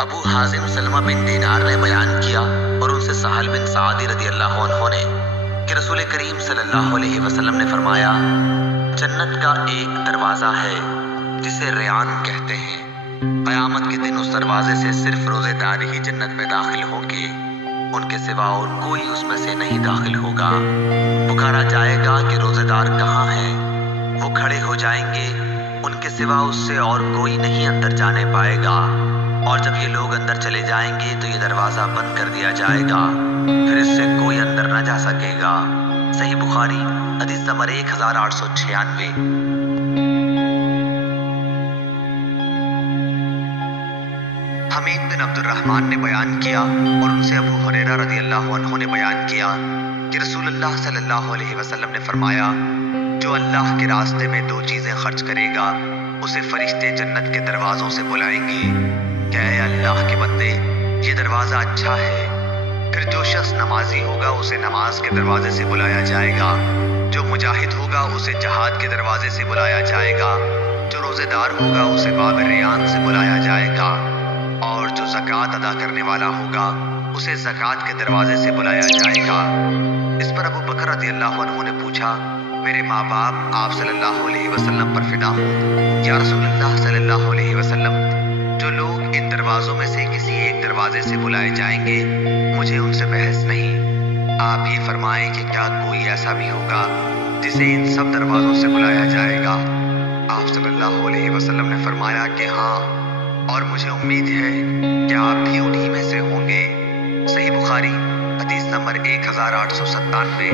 ابو حازم سلمہ بن دینار نے بیان کیا اور ان سے سہل بن سعد رضی اللہ عنہ نے کہ رسول کریم صلی اللہ علیہ وسلم نے فرمایا، جنت کا ایک دروازہ ہے جسے ریان کہتے ہیں، قیامت کے دن اس دروازے سے صرف روزے دار ہی جنت میں داخل ہوں گے، ان کے سوا اور کوئی اس میں سے نہیں داخل ہوگا۔ پکارا جائے گا کہ روزے دار کہاں ہیں؟ وہ کھڑے ہو جائیں گے، ان کے سوا اس سے اور کوئی نہیں اندر جانے پائے گا، اور جب یہ لوگ اندر چلے جائیں گے تو یہ دروازہ بند کر دیا جائے گا، پھر اس سے کوئی اندر نہ جا سکے گا۔ صحیح بخاری حدیث نمبر 1896۔ حمید بن عبد الرحمن نے بیان کیا اور ان سے ابو ہریرہ رضی اللہ عنہ نے بیان کیا کہ رسول اللہ صلی اللہ علیہ وسلم نے فرمایا، جو اللہ کے راستے میں دو چیزیں خرچ کرے گا اسے فرشتے جنت کے دروازوں سے بلائیں گے کہ اے اللہ کے بندے، یہ دروازہ اچھا ہے۔ پھر جو شخص نمازی ہوگا اسے نماز کے دروازے سے بلایا جائے گا، جو مجاہد ہوگا اسے جہاد کے دروازے سے بلایا جائے گا، جو روزے دار ہوگا اسے باب ریان سے بلایا جائے گا، اور جو زکوٰۃ ادا کرنے والا ہوگا اسے زکوٰۃ کے دروازے سے بلایا جائے گا۔ اس پر ابو بکر رضی اللہ عنہ نے پوچھا، میرے ماں باپ آپ صلی اللہ علیہ وسلم پر فدا ہوں، یا رسول اللہ صلی اللہ علیہ وسلم، جو لوگ ان دروازوں میں سے کسی ایک دروازے سے بلائے جائیں گے مجھے ان سے بحث نہیں، آپ ہی فرمائیں کہ کیا کوئی ایسا بھی ہوگا جسے ان سب دروازوں سے بلایا جائے گا؟ آپ صلی اللہ علیہ وسلم نے فرمایا کہ ہاں، اور مجھے امید ہے کہ آپ بھی انہی میں سے ہوں گے۔ صحیح بخاری حدیث نمبر 1897۔